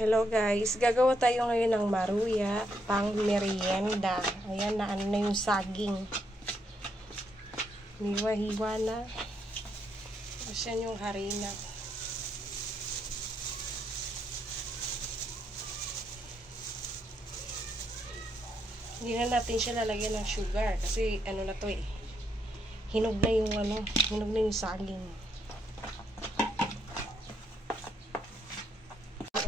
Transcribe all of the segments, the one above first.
Hello guys, gagawa tayo ngayon ng maruya pang merienda. Ayan na, ano na yung saging. Hiwa-hiwa na. Tapos yan yung harina. Hindi na natin siya lalagyan ng sugar kasi ano na to eh. Hinog na yung saging.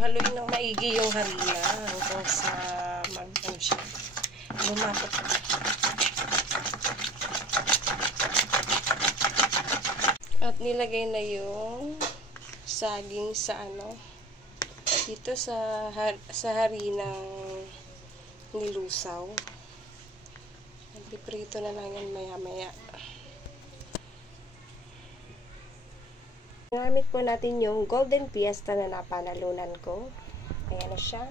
Haluin ng maigi yung harina hanggang sa ano siya, lumapot. At nilagay na yung saging sa dito sa harinang nilusaw. Piprito na lang yan maya-maya. Gamit po natin yung Golden Fiesta na napanalunan ko. Ayan na siya.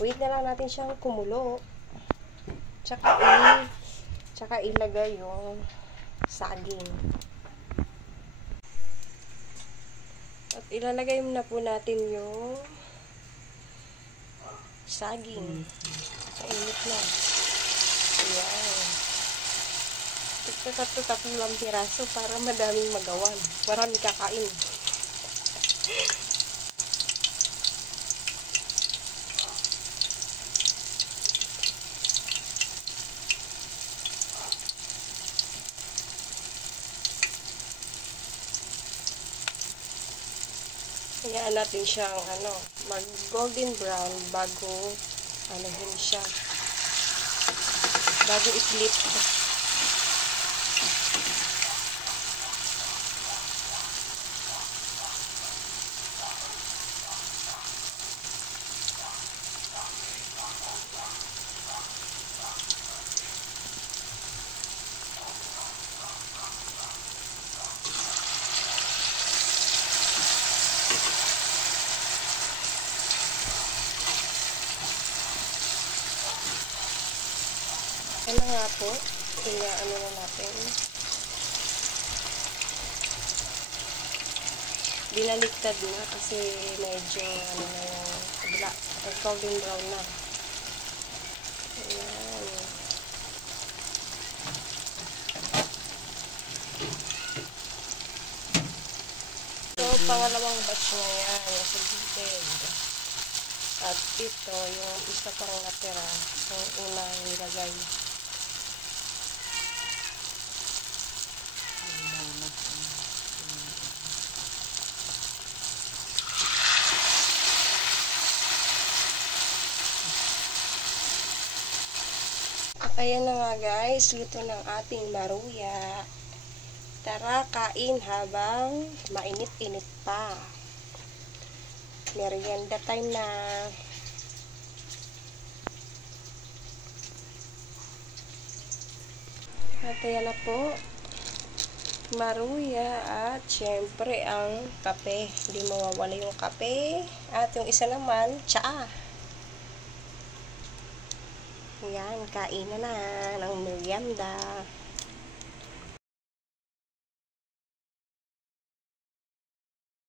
Wait na lang natin siyang kumulo. Tsaka ilagay yung saging. At ilalagay na po natin yung saging. Sa init na. Ayan. Tatlo lang piraso para madaming magawan. Maraming kakain. Hayaan natin siyang mag golden brown bago siya. Bago i-flip. Ano nga po, kaya na natin. Binaliktad na kasi medyo na yung kabila, golden brown na. Ayan. So, pangalawang batch na yan, sa gilid. At ito, yung isa pang natira, yung unang nilagay. At ayan na nga guys, luto ng ating maruya. Tara, kain habang mainit-init pa. Merienda time na. At ayan na po, maruya at syempre ang kape. Hindi mawawala yung kape. At yung isa naman, tsaa. Yan, kain na ng merienda.